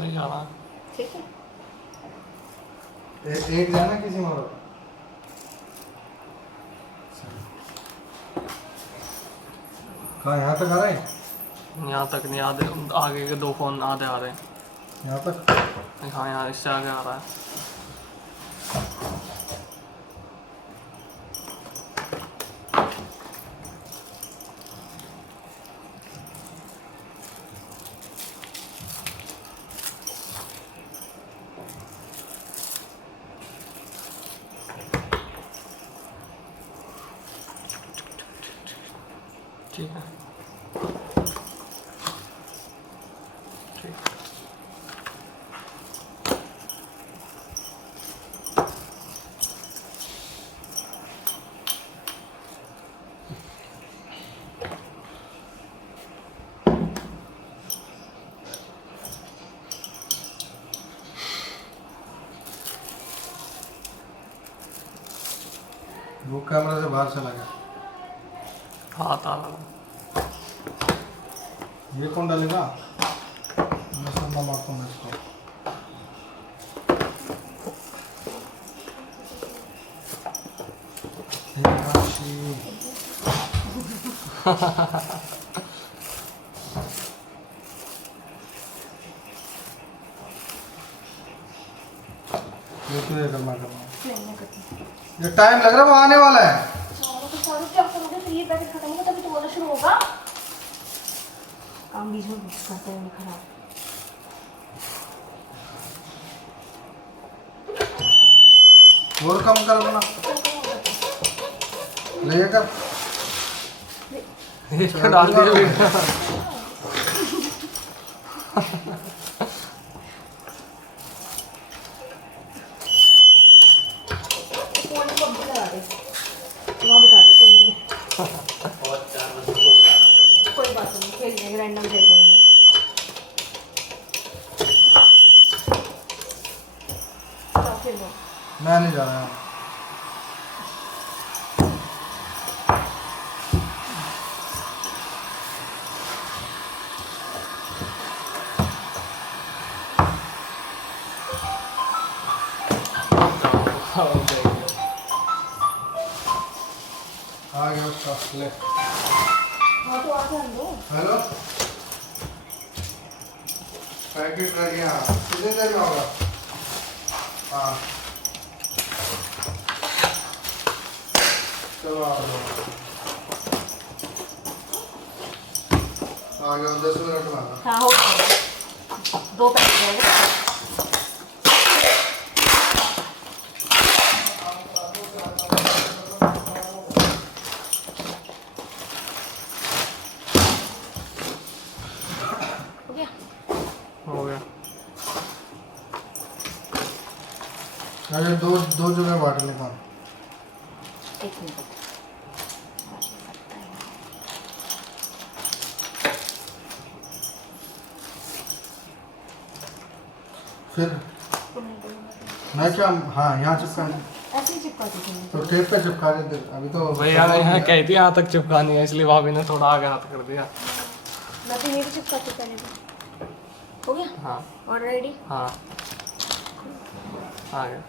सही जा रहा है। ठीक है एक जाना किसी मोड़ कहाँ यहाँ तक आ रहा है? यहाँ तक नहीं, आधे आगे के 2 फोन आधे आ रहे हैं। यहाँ तक? हाँ यहाँ इससे आगे आ रहा है। ठीक है ठीक। वो कैमरा से बाहर चला गया। हाथ आ रहा। ये कौन डालेगा? मैं सामने मारता हूँ इसको। ये तो ये करना ये टाइम लग रहा है, वो आने वाला है। ये पैकेट खत्म होगा तभी तो बोलना शुरू होगा। काम बीच में करते हैं खराब। और कम कर अपना ले कर इसको डाल दिया। वहाँ बिठा दे कोने में। कोई बात नहीं, खेल लेंगे, रैंडम खेल लेंगे। चलो खेलो। मैं नहीं जा रहा। आ गया उसका ले। हाँ तो आके हम दो। हेलो पैकेट रह गया कितने देर में होगा? हाँ चलो आ गया 10 मिनट में आना। हाँ हो गया, 2 पैकेट रहेगा। हो गया। अरे दो जगह बांट ले कौन? एक मिनट। फिर मैं क्या? हाँ यहाँ चिपका दे। ऐसे ही चिपका दीजिए। तो टेप पे चिपका दे अभी तो भैया यहाँ कही थी यहाँ तक चिपकानी है, इसलिए भाभी ने थोड़ा आगे हाथ कर दिया। मैं तो ये भी चिपकाती पहले तो। हो गया? हाँ और रेडी? हाँ आ गया।